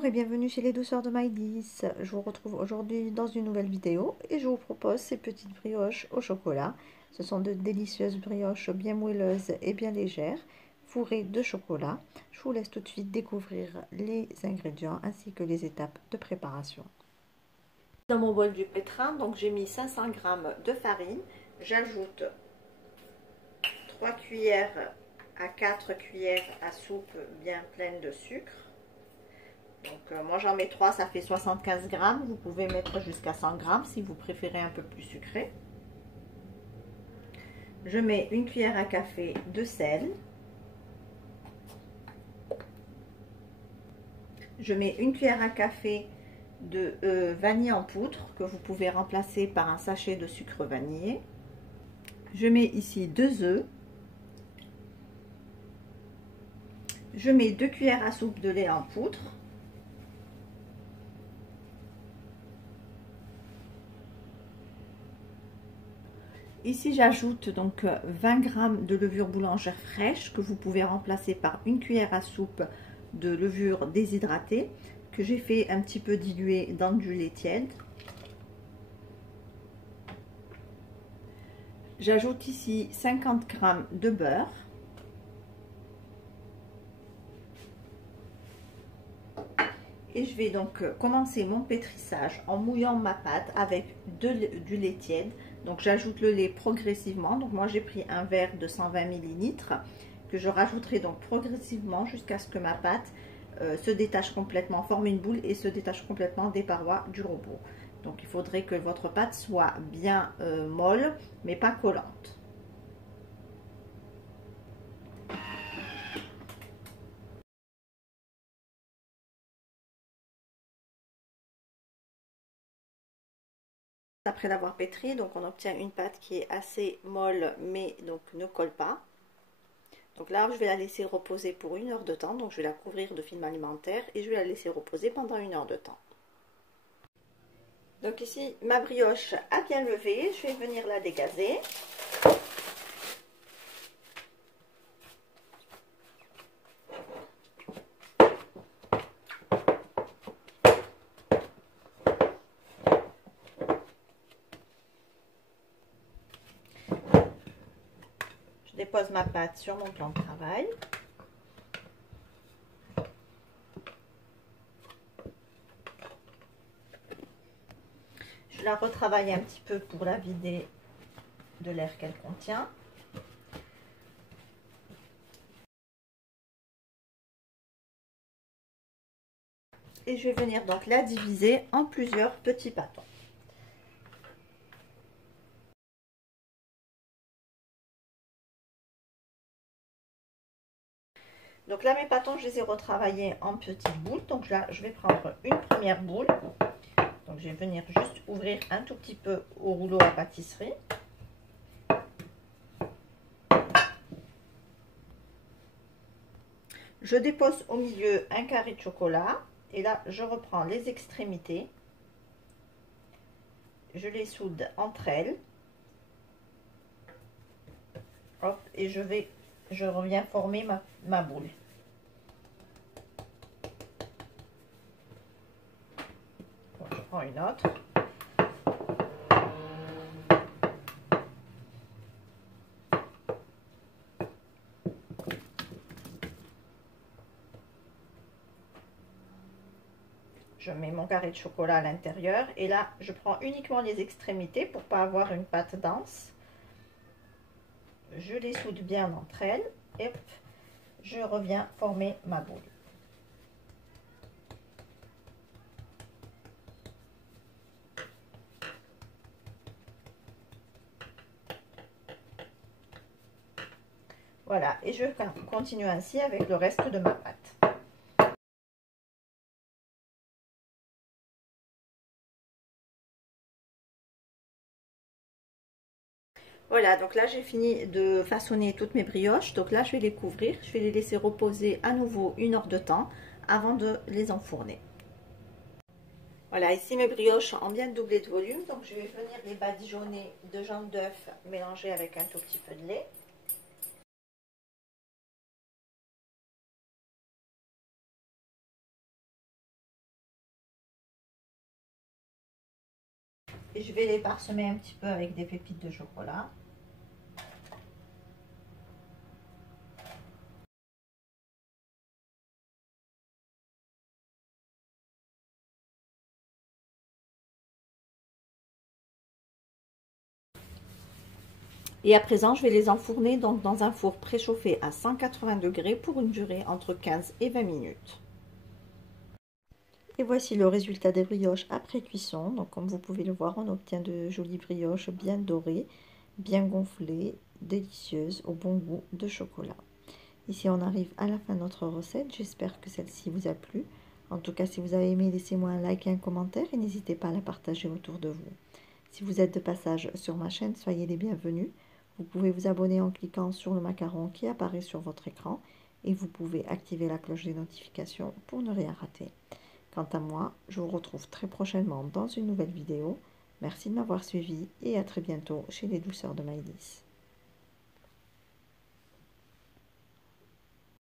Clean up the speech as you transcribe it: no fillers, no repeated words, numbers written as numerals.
Bonjour et bienvenue chez les douceurs de Maïlis. Je vous retrouve aujourd'hui dans une nouvelle vidéo et je vous propose ces petites brioches au chocolat. Ce sont de délicieuses brioches bien moelleuses et bien légères, fourrées de chocolat. Je vous laisse tout de suite découvrir les ingrédients ainsi que les étapes de préparation. Dans mon bol du pétrin, donc j'ai mis 500 g de farine. J'ajoute 3 cuillères à 4 cuillères à soupe bien pleines de sucre. Donc moi j'en mets 3, ça fait 75 grammes. Vous pouvez mettre jusqu'à 100 grammes si vous préférez un peu plus sucré. Je mets une cuillère à café de sel. Je mets une cuillère à café de vanille en poudre que vous pouvez remplacer par un sachet de sucre vanillé. Je mets ici 2 œufs. Je mets 2 cuillères à soupe de lait en poudre. Ici, j'ajoute donc 20 g de levure boulangère fraîche que vous pouvez remplacer par une cuillère à soupe de levure déshydratée que j'ai fait un petit peu diluer dans du lait tiède. J'ajoute ici 50 g de beurre. Et je vais donc commencer mon pétrissage en mouillant ma pâte avec du lait tiède. Donc j'ajoute le lait progressivement. Donc moi j'ai pris un verre de 120 ml que je rajouterai donc progressivement jusqu'à ce que ma pâte se détache complètement, forme une boule et se détache complètement des parois du robot. Donc il faudrait que votre pâte soit bien molle mais pas collante. Après l'avoir pétri, donc on obtient une pâte qui est assez molle mais donc ne colle pas. Donc là je vais la laisser reposer pour 1 heure de temps, donc je vais la couvrir de film alimentaire et je vais la laisser reposer pendant 1 heure de temps. Donc ici ma brioche a bien levé, je vais venir la dégazer. Je dépose ma pâte sur mon plan de travail. Je la retravaille un petit peu pour la vider de l'air qu'elle contient. Et je vais venir donc la diviser en plusieurs petits pâtons. Donc là mes pâtons je les ai retravaillés en petites boules. Donc là je vais prendre une première boule. Donc je vais venir juste ouvrir un tout petit peu au rouleau à pâtisserie. Je dépose au milieu un carré de chocolat et là je reprends les extrémités. Je les soude entre elles. Hop, et je reviens former ma boule. Bon, je prends une autre. Je mets mon carré de chocolat à l'intérieur et là je prends uniquement les extrémités pour pas avoir une pâte dense. Je les soude bien entre elles et hop, je reviens former ma boule. Voilà, et je continue ainsi avec le reste de ma pâte. Voilà, donc là j'ai fini de façonner toutes mes brioches. Donc là je vais les couvrir, je vais les laisser reposer à nouveau 1 heure de temps avant de les enfourner. Voilà, ici mes brioches ont bien doublé de volume, donc je vais venir les badigeonner de jambes d'œuf mélangées avec un tout petit peu de lait. Et je vais les parsemer un petit peu avec des pépites de chocolat. Et à présent, je vais les enfourner donc dans un four préchauffé à 180 degrés pour une durée entre 15 et 20 minutes. Et voici le résultat des brioches après cuisson. Donc comme vous pouvez le voir, on obtient de jolies brioches bien dorées, bien gonflées, délicieuses, au bon goût de chocolat. Ici, on arrive à la fin de notre recette. J'espère que celle-ci vous a plu. En tout cas, si vous avez aimé, laissez-moi un like et un commentaire et n'hésitez pas à la partager autour de vous. Si vous êtes de passage sur ma chaîne, soyez les bienvenus. Vous pouvez vous abonner en cliquant sur le macaron qui apparaît sur votre écran et vous pouvez activer la cloche des notifications pour ne rien rater. Quant à moi, je vous retrouve très prochainement dans une nouvelle vidéo. Merci de m'avoir suivi et à très bientôt chez les douceurs de Maïlis.